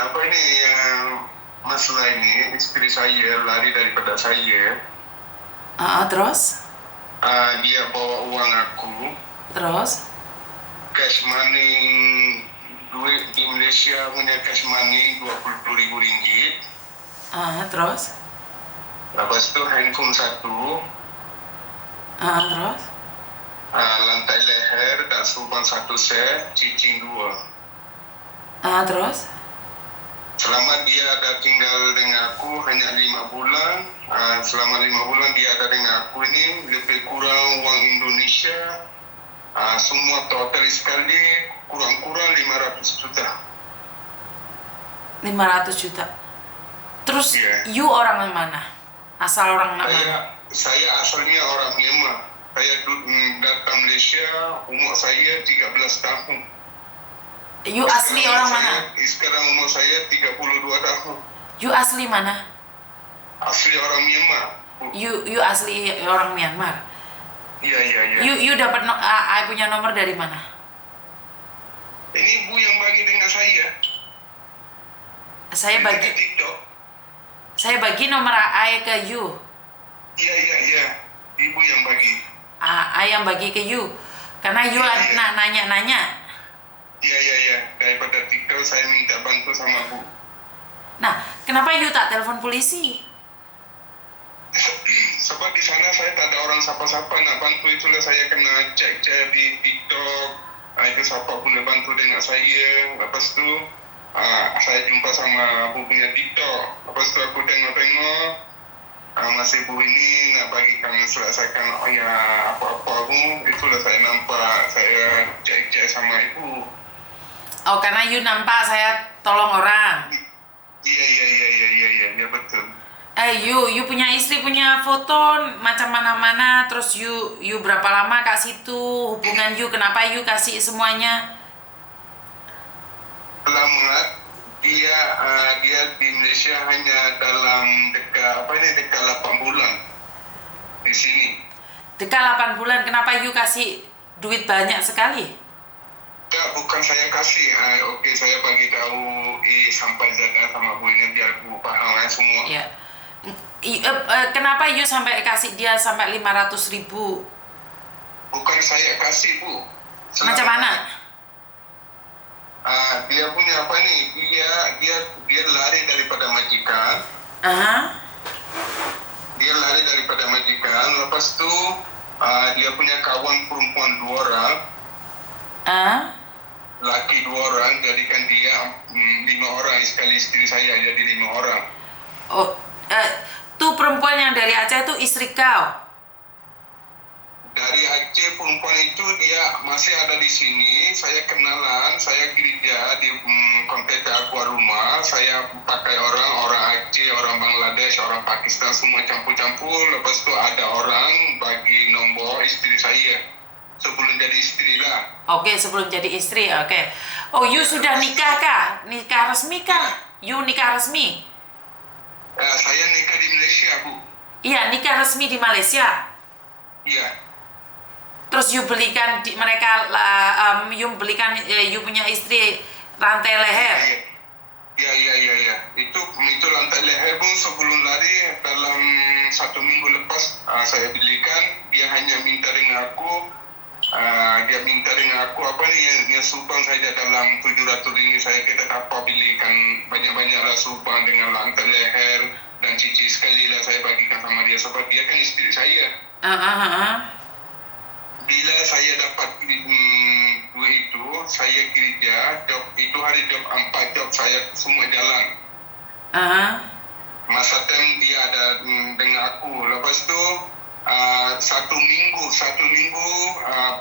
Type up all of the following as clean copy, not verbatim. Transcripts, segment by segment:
apa ini masalah ini istri saya lari daripada saya. Terus? Dia bawa uang aku. Terus? Cash money, duit di Malaysia punya cash money 20.000 ringgit. Terus? Lepas tu handphone satu. Terus? Lantai leher dan suban satu set, cicing dua. Terus? Selama dia ada tinggal dengan aku hanya 5 bulan. Selama 5 bulan dia ada dengan aku ini lebih kurang uang Indonesia. Semua total sekali kurang-kurang 500 juta. 500 juta. Terus you orang mana? Asal orang mana? Saya asalnya orang Myanmar. Saya datang Malaysia, umur saya 13 tahun. You asli orang mana? Sekarang umur saya 32 tahun. You asli mana? Asli orang Myanmar. You asli orang Myanmar? Iya. You dapat I punya nomor dari mana? Ini ibu yang bagi dengan saya. Saya bagi TikTok. Saya bagi nomor I ke you. Iya. Ibu yang bagi. I yang bagi ke you. Karena you nanya-nanya. Iya. Daripada TikTok saya minta bantu sama Bu. Nah, kenapa you tak telepon polisi? Sebab di sana saya tak ada orang siapa-siapa nak bantu, itulah saya kena cek di TikTok. Itu siapa boleh bantu dengan saya. Lepas tu saya jumpa sama Bu punya TikTok. Lepas tu aku tengok masih Bu ini nak bagi kami selesaikan apa-apa Bu. Itulah saya nampak, saya cek sama Ibu. Oh, karena you nampak saya tolong orang. Iya betul. You punya istri punya foto macam mana-mana, terus you berapa lama kat situ, hubungan you, kenapa you kasih semuanya? Selamat, dia di Malaysia hanya dalam dekat 8 bulan di sini. Dekat 8 bulan, kenapa you kasih duit banyak sekali? Bukan saya kasih, oke saya bagi tahu sampai jaga sama Bu ini biar Bu paham semua. Ya. Kenapa you sampai kasih dia sampai 500.000? Bukan saya kasih Bu. Macam mana? Dia punya apa nih? Dia lari daripada majikan. Dia lari daripada majikan. Lepas tu dia punya kawan perempuan 2 orang. Laki 2 orang, jadikan dia 5 orang. Sekali istri saya jadi 5 orang. Oh, tuh perempuan yang dari Aceh itu istri kau? Dari Aceh perempuan itu dia masih ada di sini. Saya kenalan, saya kerja di komputer aqua rumah. Saya pakai orang Aceh, orang Bangladesh, orang Pakistan semua campur-campur. Lepas tu ada orang bagi nombor istri saya. Sebelum jadi istri lah. Oke, sebelum jadi istri, oke. Oh, you sudah nikah kah? Nikah resmi kah? You nikah resmi? Saya nikah di Malaysia, Bu. Iya, nikah resmi di Malaysia. Iya. Terus you belikan mereka, you belikan you punya istri rantai leher. Iya. Itu lantai leher pun sebelum lari dalam 1 minggu lepas saya belikan. Dia hanya minta dengan aku. Dia minta dengan aku apa nih yang subang saja dalam 700 ringgit. Saya kata apa belikan banyak-banyaklah subang dengan lantai leher dan cici sekali lah saya bagikan sama dia sebab dia kan istri saya. Bila saya dapat duit itu, saya kerja, job itu hari job 4 job saya semua jalan. Masa time dia ada dengan aku. Lepas tu 1 minggu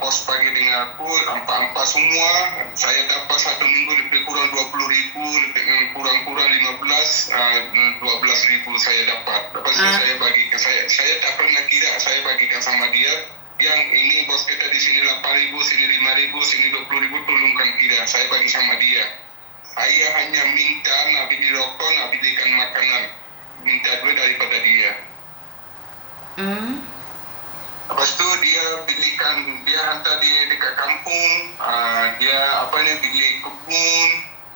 bos bagi dengan aku empat semua. Saya dapat 1 minggu lebih kurang 20.000, lebih kurang 12.000 saya dapat. Lepas tu saya bagikan, saya tak pernah kira, saya bagikan sama dia. Yang ini bos kita di sini 8.000, sini 5.000, sini 20.000, tolongkan kira. Saya bagi sama dia. Saya hanya minta nak beli rokok, nak belikan makanan, minta duit daripada dia. Lepas tu dia hantar dia dekat kampung, dia beli kebun,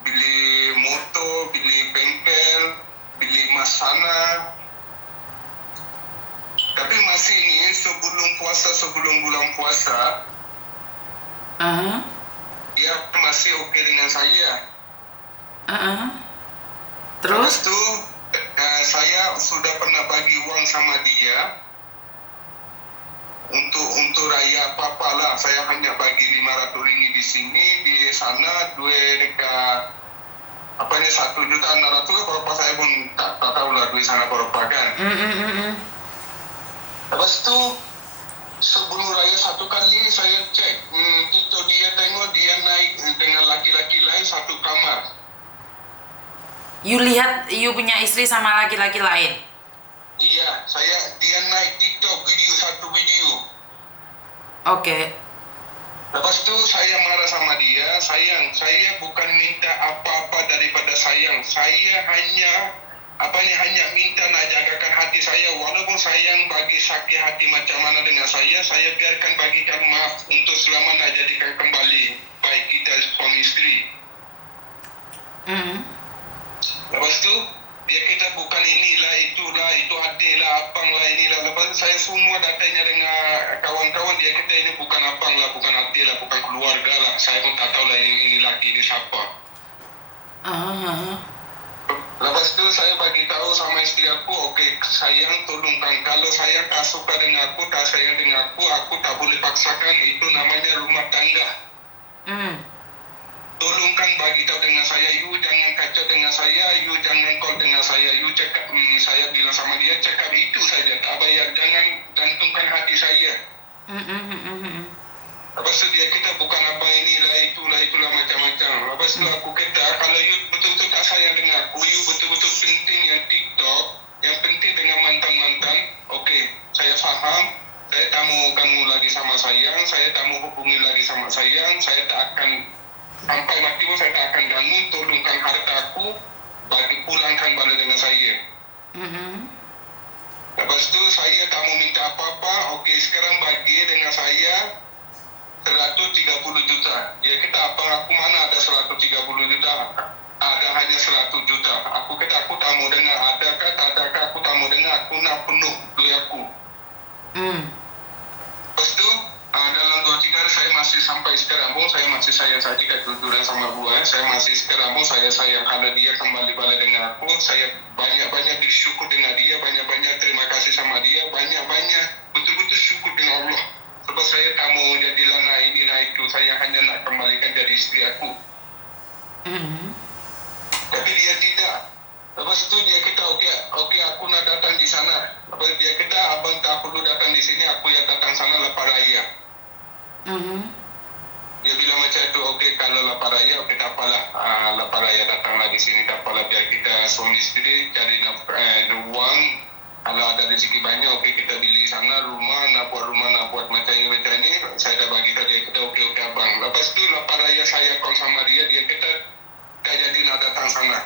beli motor, sana. Tapi masih ini sebelum bulan puasa, dia masih okey dengan saya. Lepas Terus? tu saya sudah pernah bagi wang sama dia untuk raya apa-apa lah. Saya hanya bagi RM500 di sini, di sana duit dekat 1,600,000 ke berapa, saya pun tak tahu lah duit sana berapa kan. Lepas tu sebelum raya satu kali saya cek TikTok dia, tengok dia naik dengan laki-laki lain satu kamar. You lihat you punya istri sama laki-laki lain? Iya, dia naik TikTok satu video. Oke. Lepas tu saya marah sama dia, sayang, saya bukan minta apa-apa daripada sayang. Saya hanya minta nak jagakan hati saya. Walaupun sayang bagi sakit hati macam mana dengan saya biarkan bagikan maaf untuk selama nak jadikan kembali baik kita suami isteri. Lepas tu dia kata bukan inilah, itulah, itu adik lah, abang lah, inilah. Lepas tu saya semua datanya dengan kawan-kawan, dia kata ini bukan abang lah, bukan adik lah, bukan keluarga lah. Saya pun tak tahu lah ini laki, ini siapa. Lepas tu saya bagi tahu sama isteri aku, okey sayang, tolongkan, kalau sayang tak suka dengan aku, tak sayang dengan aku tak boleh paksakan, itu namanya rumah tangga. Tolongkan bagi tahu dengan saya, you jangan kacau dengan saya, you jangan call dengan saya, you cakap, saya bilang sama dia, cakap itu saja, tak bayar, jangan gantungkan hati saya. Lepas tu dia kata bukan abang inilah, itulah macam-macam. Lepas tu aku kata, kalau you betul-betul tak sayang dengan aku, you betul-betul penting yang TikTok, yang penting dengan mantan-mantan, okey, saya faham, saya tak mau ganggu lagi sama sayang, saya tak mau hubungi lagi sama sayang, saya tak akan sampai mati pun saya tak akan ganggu, tolongkan harta aku, pulangkan balik dengan saya. Lepas tu saya tak mau minta apa-apa, okey sekarang bagi dengan saya 130 juta. Dia kata abang aku mana ada 130 juta, ada hanya 100 juta. Aku kata aku tak mau dengar, adakah tak adakah aku tak mau dengar, aku nak penuh duit aku. Lepas tu dalam 2-3 hari saya masih sampai sekarang pun saya masih sayang, saya tidak jujuran sama buah, saya masih sekarang pun saya sayang. Kalau dia kembali balik dengan aku, saya banyak-banyak bersyukur dengan dia, banyak-banyak terima kasih sama dia, banyak-banyak betul-betul syukur dengan Allah. Sebab saya tak mau jadilah nak ini nak itu, saya hanya nak kembalikan jadi isteri aku. Tapi dia tidak. Lepas tu dia kata okey aku nak datang di sana. Lepas dia kata abang tak perlu datang di sini, aku yang datang sana lepas raya. Dia bilang macam tu, okey kalau lepas raya, okey tak apalah, lepas raya datanglah di sini, tak apalah, biar kita suami isteri cari ruang, kalau ada rezeki banyak, okey kita beli sana rumah, nak buat macam ini, saya dah bagi tahu. Dia kata okey abang. Lepas tu lepas raya saya call sama dia kata tak jadi nak datang sana.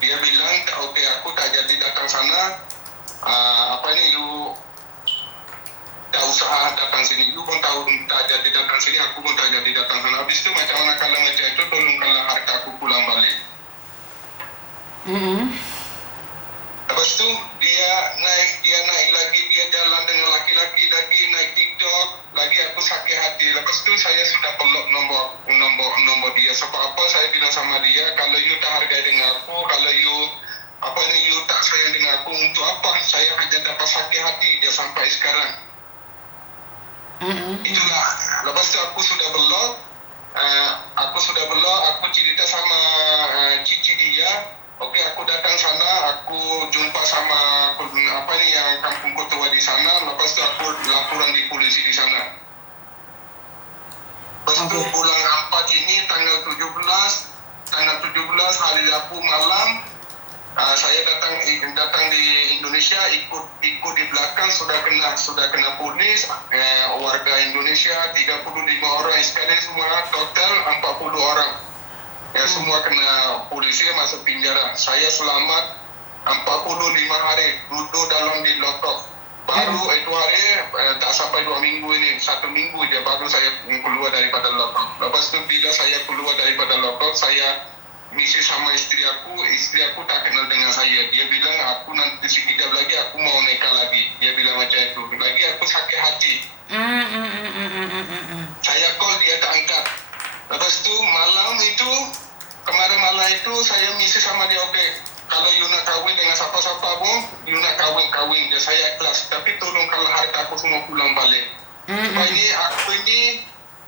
Dia bilang okey aku tak jadi datang sana, you tak usah datang sini, you pun tahu tak jadi datang sini, aku pun tak jadi datang sana. Habis tu macam mana kalau macam itu, tolongkanlah harta aku pulang balik. Lepas tu dia naik lagi, dia jalan dengan laki-laki lagi, naik TikTok lagi, aku sakit hati. Lepas tu saya sudah block nombor dia. Sebab apa, saya bilang sama dia, kalau you tak hargai dengan aku, kalau you you tak sayang dengan aku, untuk apa saya hanya dapat sakit hati dia sampai sekarang. Itulah. Lepas tu aku sudah block, aku cerita sama cici dia. Okey aku datang sana, aku jumpa sama yang kampung ketua di sana. Lepas tu aku laporan di polisi di sana. Lepas tu bulan 4 ini tanggal 17 hari Rabu malam, saya datang di Indonesia, ikut di belakang, sudah kena polis, warga Indonesia 35 orang, sekali semua total 40 orang. Semua kena polisi masuk penjara. Saya selamat 45 hari duduk dalam di lockdown. Baru itu hari tak sampai 2 minggu ini, 1 minggu je baru saya keluar daripada lockdown. Lepas tu bila saya keluar daripada lockdown, saya misi sama istri aku tak kenal dengan saya. Dia bilang aku nanti sekejap lagi aku mau nikah lagi. Dia bilang macam itu. Lagi aku sakit hati. Saya call dia tak angkat. Lepas tu kemarin malam itu saya misi sama dia, okey. Kalau you nak kahwin dengan siapa-siapa pun, you nak kahwin je, saya ikhlas. Tapi tolong kalau harta aku semua pulang balik. Sebab ini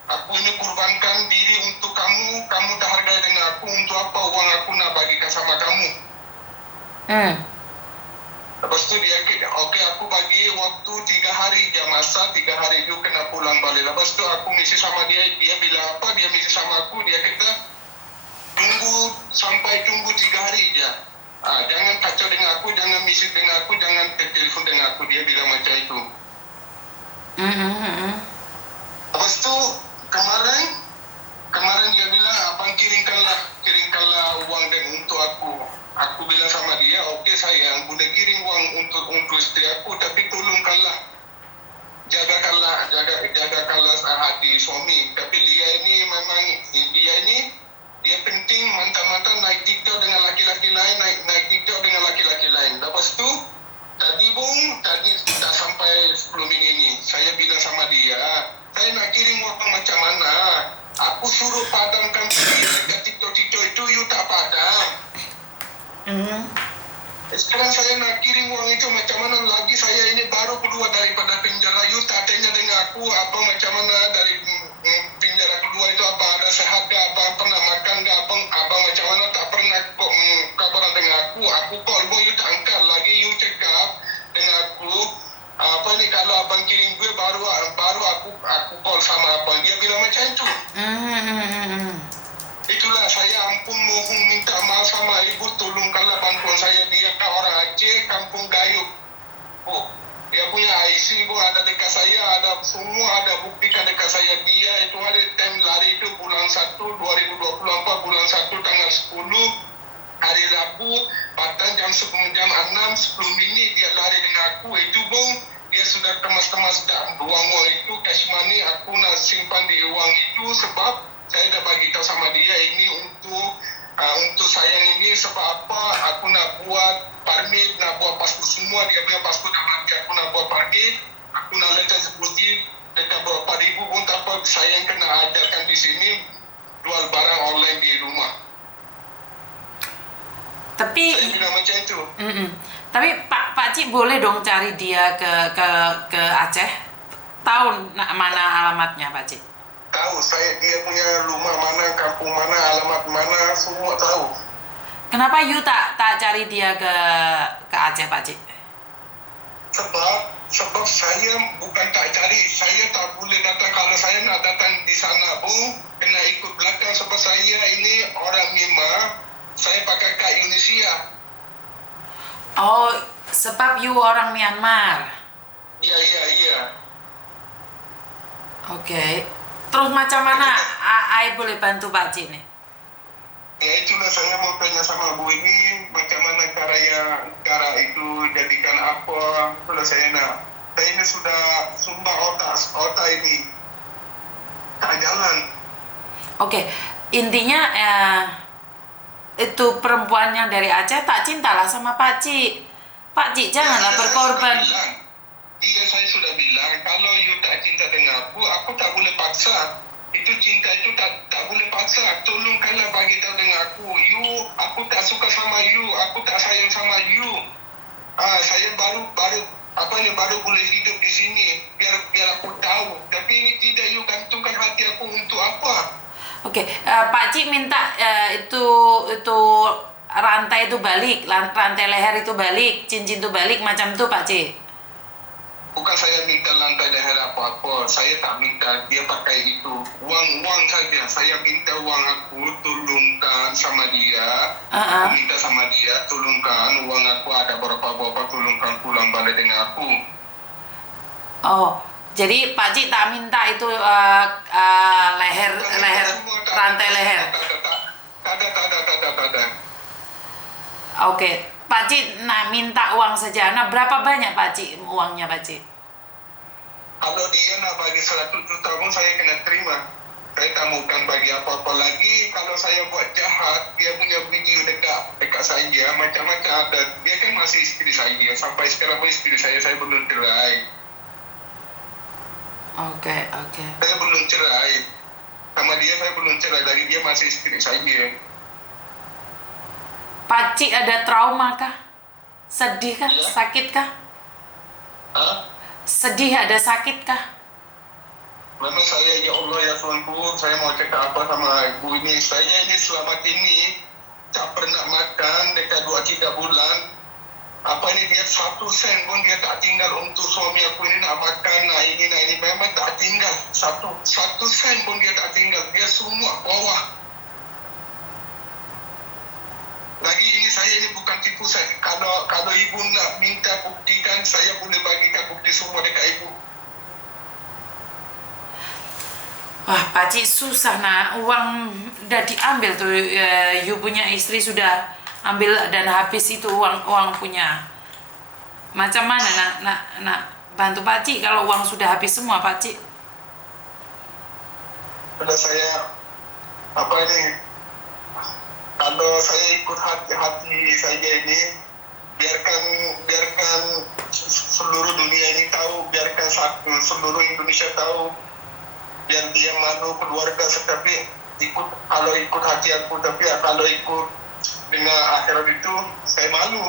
aku ini kurbankan diri untuk kamu tak hargai dengan aku, untuk apa uang aku nak bagikan sama kamu. Lepas tu dia kata, okey aku bagi waktu 3 hari je masa, 3 hari you kena pulang balik. Lepas tu aku misi sama dia bilang apa, dia misi sama aku, dia kata, tunggu 3 hari je. Jangan kacau dengan aku, jangan misi dengan aku, jangan telefon dengan aku. Dia bilang macam itu. Lepas tu kemarin dia bilang abang kirimkanlah uang untuk aku. Aku bilang sama dia, okey sayang, boleh kirim uang untuk isteri aku, tapi tolongkanlah jagakanlah hati suami. Tapi dia penting mantap-mantap naik TikTok dengan laki-laki lain, naik TikTok dengan laki-laki lain. Lepas tu tadi tak sampai 10 minit ni, saya bilang sama dia, saya nak kirim uang macam mana? Aku suruh padamkan dekat TikTok itu, you tak padam. Sekarang saya nak kirim uang itu macam mana lagi? Saya ini baru keluar daripada penjara, you tak tanya dengan aku apa macam mana dari penjara keluar itu, apa ada sehat ke, apa pernah makan ke, apa macam mana, tak pernah kabaran dengan aku call boy, you tak angkat lagi, you cakap dengan aku apa ni, kalau abang kirim gue baru aku call sama abang. Dia bilang macam itu. Itulah saya mohon minta maaf sama ibu, tolongkanlah bantuan saya. Dia kan orang Aceh, kampung Gayuk. Dia punya IC pun ada dekat saya, ada semua, ada buktikan dekat saya. Dia itu hari time lari itu bulan 1 2024 bulan 1 tanggal 10 hari Rabu petang jam 6 10 minit dia lari dengan aku. Itu pun dia sudah kemas-kemas uang itu, cash money aku nak simpan di uang itu, sebab saya dah bagi tahu sama dia ini untuk sayang ini, sebab apa aku nak buat permit, nak buat pasport semua. Dia punya pasport dah mati, aku nak buat permit, aku nak letak sebuti dekat berapa ribu pun tak apa, sayang kena ajarkan di sini jual barang online di rumah. Tapi saya bilang macam itu. Tapi Pak Cik boleh dong cari dia ke Aceh? Tahu mana alamatnya Pak Cik? Tahu, dia punya rumah mana, kampung mana, alamat mana, semua tahu. Kenapa you tak cari dia ke Aceh Pak Cik? Sebab saya bukan tak cari, saya tak boleh datang. Kalau saya nak datang di sana pun kena ikut belakang, sebab saya ini orang Myanmar, saya pakai kad Indonesia. Oh, sebab you orang Myanmar. Ya. Okey. Terus macam mana I boleh bantu Pak Cik ni? Ya itulah saya mau tanya sama Bu ini, macam mana cara itu jadikan apa? Itulah saya nak. Saya ini sudah sumbang otak ini tak jalan. Okey, intinya itu perempuan yang dari Aceh tak cintalah sama Pak Cik. Pak Cik janganlah berkorban. Iya, saya sudah bilang, kalau you tak cinta dengan aku tak boleh paksa. Itu cinta itu tak boleh paksa. Tolongkanlah bagi tahu dengan aku tak suka sama you, aku tak sayang sama you. Saya baru boleh hidup di sini, biar aku tahu. Tapi ini tidak, you gantungkan hati aku untuk apa? Okey, Pak Cik minta itu rantai itu balik, rantai leher itu balik, cincin itu balik macam tu Pak Cik. Bukan saya minta lantai leher apa-apa, saya tak minta dia pakai itu. Uang saja, saya minta uang aku, tolongkan sama dia. Aku minta sama dia, tolongkan uang aku ada berapa, tolongkan pulang balik dengan aku. Oh, jadi Pak Cik tak minta itu leher, rantai leher? Tak ada. Okey. Pak Cik nak minta uang saja. Nah, berapa banyak Pak Cik uangnya Pak Cik? Kalau dia nak bagi 100 juta pun saya kena terima. Saya tak mahukan bagi apa-apa lagi. Kalau saya buat jahat, dia punya ada, dia kan masih istri saya. Sampai sekarang pun istri saya belum cerai. Oke. Saya belum cerai. Sama dia saya belum cerai, lagi dia masih istri saya. Pakcik ada trauma kah? Sedih kah? Iya. Sakit kah? Hah? Sedih, ada sakit kah? Memang saya, ya Allah ya Tuhanku, saya mau cakap apa sama ibu ini. Saya ini selama ini tak pernah makan dekat 2-3 bulan. Apa ini, dia 1 sen pun dia tak tinggal untuk suami aku ini nak makan, nak ini. Memang tak tinggal. Satu sen pun dia tak tinggal. Dia semua bawah. Lagi ini saya ini bukan tipu saya. Kalau ibu nak minta buktikan, saya boleh bagikan bukti semua dekat ibu. Wah, pakcik susah nak, uang udah diambil tuh, you punya istri sudah ambil dan habis itu uang punya. Macam mana nak bantu pakcik kalau uang sudah habis semua, pakcik? Pada saya apa ini, kalau saya ikut hati saya ini, biarkan seluruh dunia ini tahu, biarkan seluruh Indonesia tahu, biar dia malu keluarga, tapi kalau ikut hati aku, tapi kalau ikut dengan akhirat itu saya malu.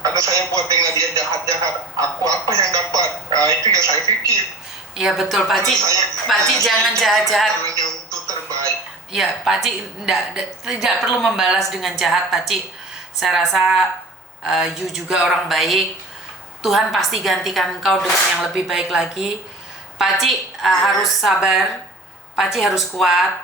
Karena saya buat dengan dia jahat-jahat, aku apa yang dapat? Itu yang saya pikir. Iya betul, pakcik. Pakcik jangan jahat-jahat. Untuk terbaik. Ya, pakcik tidak perlu membalas dengan jahat, pakcik. Saya rasa you juga orang baik. Tuhan pasti gantikan engkau dengan yang lebih baik lagi. Pakcik harus sabar, pakcik harus kuat.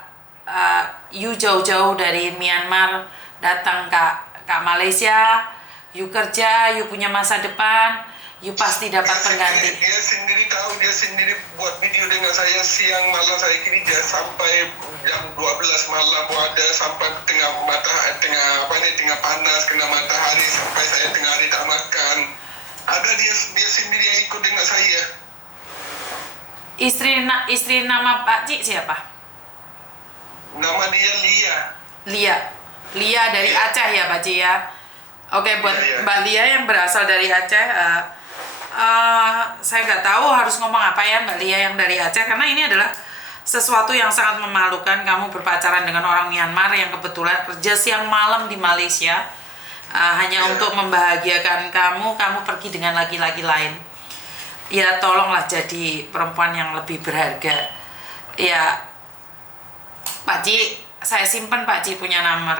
You jauh-jauh dari Myanmar datang ke Malaysia, you kerja, you punya masa depan, you pasti dapat pengganti. Dia sendiri tahu, dia sendiri buat video dengan saya siang malam saya kerja sampai jam 12 malam, ada sampai tengah panas kena matahari, sampai saya tengah hari tak makan. Ada dia sendiri yang ikut dengan saya. Istri nama pakcik siapa? Nama dia Lia. Lia dari Aceh ya, pakcik ya. Oke, buat Iya. Mbak Lia yang berasal dari Aceh, saya nggak tahu harus ngomong apa ya Mbak Lia yang dari Aceh, karena ini adalah sesuatu yang sangat memalukan. Kamu berpacaran dengan orang Myanmar yang kebetulan kerja siang malam di Malaysia, hanya untuk membahagiakan kamu pergi dengan laki-laki lain. Ya tolonglah jadi perempuan yang lebih berharga. Ya pakcik, saya simpan pakcik punya nomor.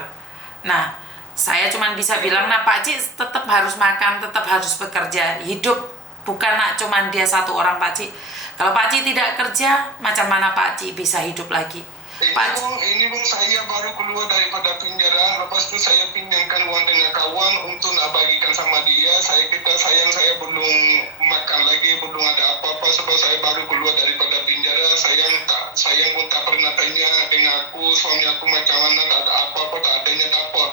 Nah, saya cuma bisa bilang, nah pakcik tetap harus makan, tetap harus bekerja. Hidup bukan nak cuman dia satu orang, pakcik. Kalau pakcik tidak kerja, macam mana pakcik bisa hidup lagi? Ini bung, saya baru keluar daripada penjara. Lepas itu saya pinjamkan uang dengan kawan untuk nak bagikan sama dia. Saya belum makan lagi, belum ada apa-apa sebab saya baru keluar daripada penjara. Sayang pun tak pernah tanya dengan aku, suami aku macam mana, tak ada apa-apa, tak adanya apa.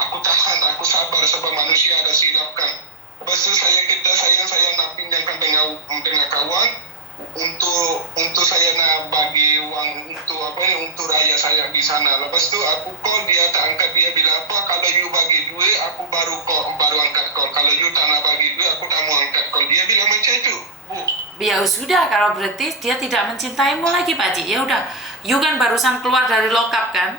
Aku tahan, aku sabar sebab manusia ada silapkan. Lepas itu saya nak pinjamkan dengan kawan untuk saya nak bagi uang untuk raya saya di sana. Lepas tu aku call dia, tak angkat. Dia bilang apa, kalau you bagi duit aku baru angkat call, kalau you tak nak bagi duit aku tak mau angkat call. Dia bilang macam itu, Bu. Ya sudah, kalau berarti dia tidak mencintaimu lagi, pakcik. Ya udah, you kan barusan keluar dari lokap kan?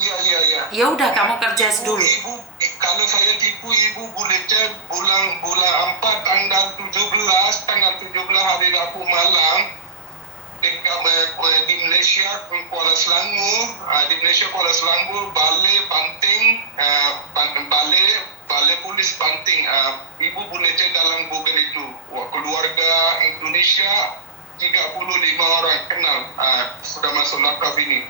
Iya. Ya udah, kamu kerja dulu. Ibu, kalau saya tipu ibu boleh cek bulan 4 tanggal 17 hari Rabu malam dekat di Malaysia Kuala Selangor, Balai Banting, Balai Polis Banting. Ibu boleh cek dalam Google itu. Keluarga Indonesia 35 orang kenal sudah masuk lakap ini.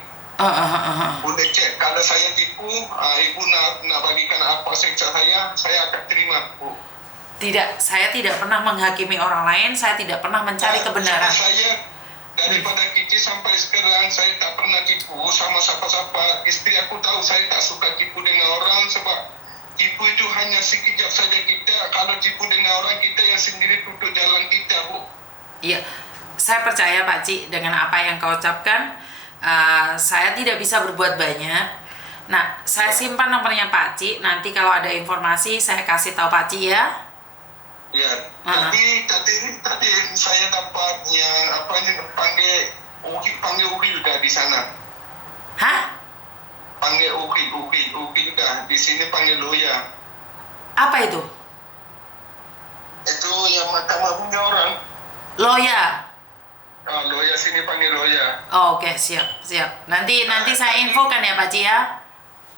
Boleh cek. Kalau saya tipu, ibu nak bagikan apa seksa saya akan terima, Bu. Tidak, saya tidak pernah menghakimi orang lain, saya tidak pernah mencari kebenaran. Saya daripada kecil sampai sekarang saya tak pernah tipu sama siapa-siapa. Istri aku tahu saya tak suka tipu dengan orang sebab tipu itu hanya sekejap saja kita. Kalau tipu dengan orang, kita yang sendiri tutup jalan kita, Bu. Iya, saya percaya pakcik dengan apa yang kau ucapkan. Saya tidak bisa berbuat banyak. Nah, saya simpan nomornya Pak Ci. Nanti kalau ada informasi saya kasih tahu Pak Ci ya. Ya, tadi saya dapat yang apa ini panggil ukil kah di sana? Hah? Panggil ukil kah? Di sini panggil loya. Apa itu? Itu yang mahkamah punya orang. Loya. Loya sini panggil loya. Oh, oke, siap. Nanti saya infokan ya Pak Ci ya.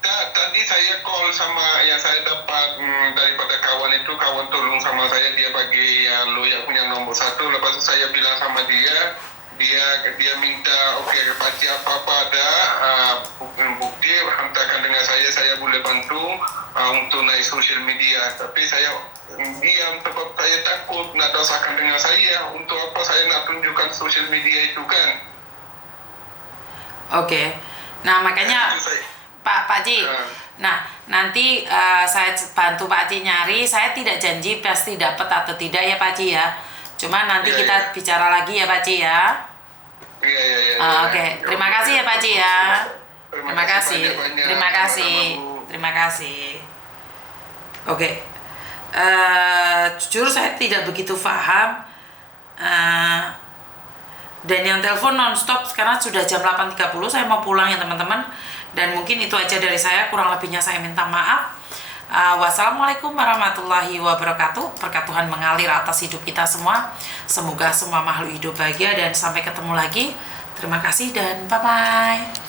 Tadi saya call sama yang saya dapat daripada kawan itu, kawan tolong sama saya, dia bagi loya punya nomor 1. Lepas itu saya bilang sama dia minta pasti apa-apa ada bukti hantarkan dengan saya boleh bantu untuk naik sosial media. Tapi saya diam sebab saya takut nak dosakan dengan saya. Untuk apa saya nak tunjukkan sosial media itu kan? Oke. Nah, makanya Pak Ci, nah nanti saya bantu Pak Ci nyari. Saya tidak janji pasti dapat atau tidak ya Pak Ci ya. Cuma nanti kita bicara lagi ya Pak Ci ya. Iya. Oke. Terima kasih ya Pak Ci ya. Terima kasih. Oke. Jujur saya tidak begitu paham. Dan yang telepon nonstop sekarang sudah jam 8.30. Saya mau pulang ya teman-teman. Dan mungkin itu aja dari saya, kurang lebihnya saya minta maaf. Wassalamualaikum warahmatullahi wabarakatuh. Berkat Tuhan mengalir atas hidup kita semua. Semoga semua makhluk hidup bahagia dan sampai ketemu lagi. Terima kasih dan bye-bye.